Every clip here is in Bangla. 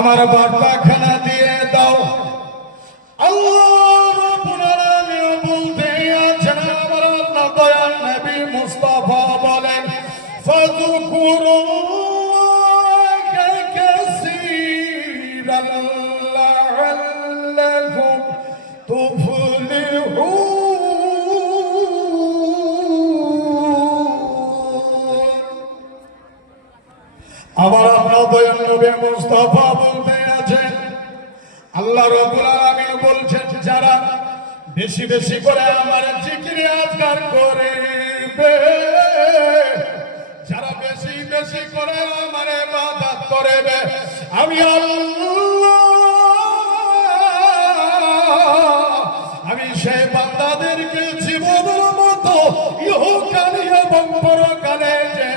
আমার বার্তা খানা দিয়ে দাও। আল্লাহ রাব্বুল আলামিন বলতে আছেন, আমার আল্লাহ দয়াল নবী মুস্তাফা বলেন, ফাযকুরুল্লাহা কাসীরান লাআল্লাকুম তুফলিহুন। আবার আপনার দয়াল নবী মুস্তাফা বলতে আছেন, আল্লাহ রাব্বুল আলামিন বলছেন, যারা বেশি বেশি করে আমার জিকির আজকার করবে, যারা বেশি বেশি করে আমার ইবাদত করবে, আমি আল্লাহ আমি সেই বান্দাদেরকে জীবনের মতো ইহকালে এবং পরকালে যে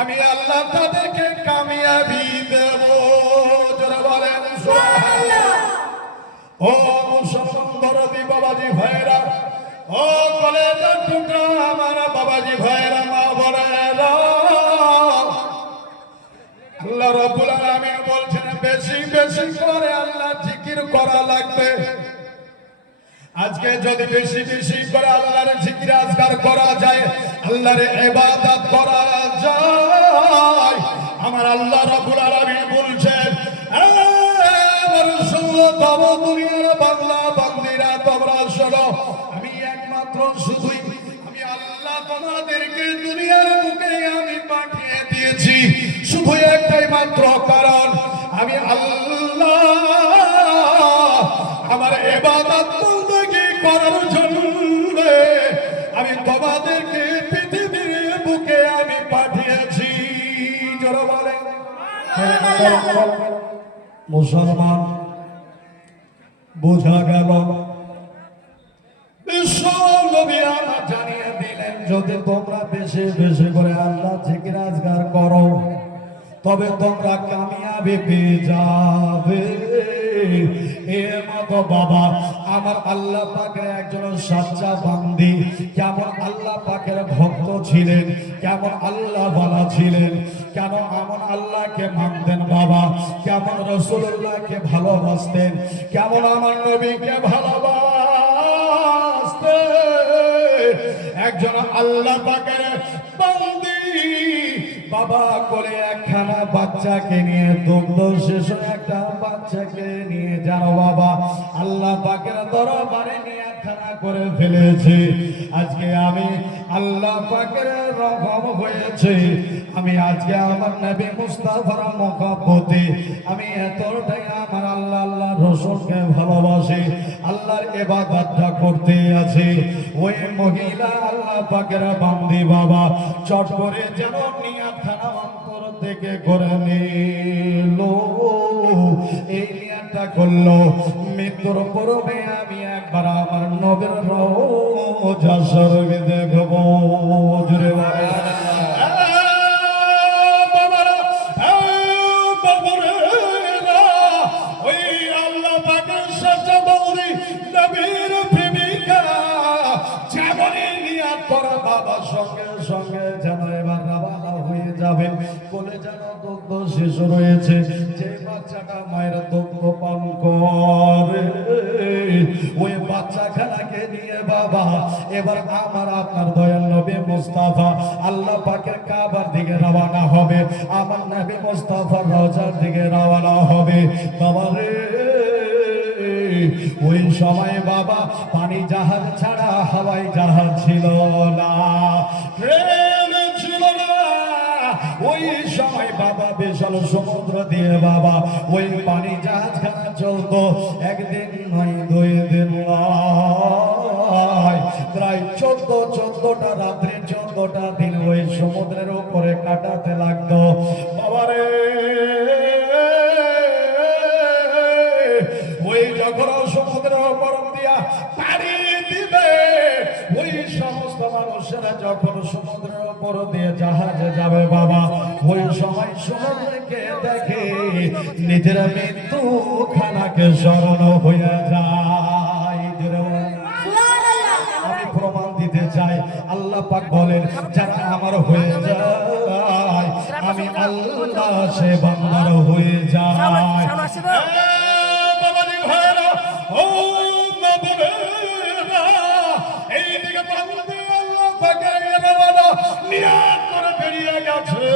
আমি আল্লাহ তাদেরকে কামিয়াবি দেব। যারা বলেন সুবহানাল্লাহ। ও মুসলমান দরদি বাবাজি ভাইরা, ও কলেজার টুকরা আমার বাবাজি ভাইরা, মা বোনেরা, আল্লাহ রাব্বুল আলামিন বলছেন বেশি বেশি করে আল্লাহ জিকির করা লাগবে। আজকে যদি বেশি বেশি করে আল্লাহর জিকির আজকার করা যায়, আল্লাহর ইবাদত করা যায়, আমার আল্লাহ রাব্বুল আলামিন বলছেন, আমার শোনো তবে দুনিয়ার বান্দা বান্দীরা, তোমরা শোনো, আমি একমাত্র শুধুই আমি আল্লাহ তোমাদেরকে দুনিয়ার বুকে আমি পাঠিয়ে দিয়েছি শুধু একটাই মাত্র কারণ, আমি আল্লাহ আমার ইবাদত বন্দেগী করার জন্য আমি তোমাদেরকে পৃথিবীর বুকে আমি পাঠিয়েছি। যারা বলে মুসলমান, বোঝা গেল বিশ্ব নবী আমার জানিয়ে দিলেন, যদি তোমরা বেশি বেশি করে আল্লাহ জিকির আজকার করো তবে তোমরা কামিয়াবি পেয়ে যাবে। এর মতো বাবা আমার আল্লাহ পাকের একজন সাচ্চা বান্দি কেমন আল্লাহ পাকের ভক্ত ছিলেন, কেমন আল্লাহ ওয়ালা ছিলেন, কেন এমন আল্লাহকে মানতেন বাবা, কেমন রাসূলুল্লাহকে ভালোবাসতেন, কেমন আমার নবীকে ভালোবাসতেন। একজন আল্লাহ পাকের বান্দি বাবা করে একখানা বাচ্চাকে নিয়ে, দুগ্ধ শিশু একটা বাচ্চাকে নিয়ে জানো বাবা আল্লাহ পাকের দরবারে নিয়ে একখানা করে ফেলেছে। আজকে আমি আল্লাহ পাকের রকম হয়েছে, আমি আজকে আমার নবী মুস্তাফার মহব্বতে আমি এতটাই আমার আল্লাহ আল্লাহ রাসূলকে ভালোবাসি, আল্লাহর ইবাদতটা করতে আছি। ওই মহিলা আল্লাহ পাকের বান্দি বাবা চট করে যেন নিয়াতখানা অন্তর থেকে করে নিল। এই নিয়াতটা করলো, মৃত্যুর পূর্বে আমি একবার আমার নবীর রওজা শরীফ দেখব। জোরে বলে সঙ্গে সঙ্গে যেন এবার রওনা হয়ে যাবেন। কোলে যেন দুগ্ধ শিশু রয়েছে, যে বাচ্চাটা মায়ের দুগ্ধ পান করে, ওই বাচ্চাখানাকে নিয়ে বাবা এবার আমার আপনার দয়াল নবী মুস্তাফা আল্লাহ পাকের কাবার দিকে রওনা হবে, আমার নবী মুস্তাফার রওজার দিকে রওনা হবে। বাবা রে, ওই সময় বাবা পানি জাহাজ ছাড়া হাওয়াই জাহাজ ছিল না, ট্রেন ছিল না। ওই সময় বাবা বিশাল সমুদ্র দিয়ে বাবা ওই পানি জাহাজ খানা চলতো, একদিন নয় দুই দিন নয়, প্রায় 14টা রাত্রি 14টা দিন ওই সমুদ্রের উপরে কাটাতে লাগতো। বাবারে, ওই যখন সমুদ্রের উপর দিয়া পাড়ি দিবে, ওই সমস্ত মানুষেরা যখন সমুদ্রের উপর দিয়ে জাহাজে যাবে বাবা, ওই সময় সমুদ্রকে দেখে নিজের মৃত্যু খানাকে স্মরণ হয়ে যায়। আমি প্রমাণ দিতে চাই, আল্লাহ পাক বলেন যারা আমার হয়ে যায় আমি আমি আল্লাহ সে বান্দার হয়ে যায়। বাবাজি ভাইরা, ও মা বোনেরা, এইদিকে বান্দে আল্লাহ পাকের ইবাদত নিয়াত করে বেরিয়ে গেছে।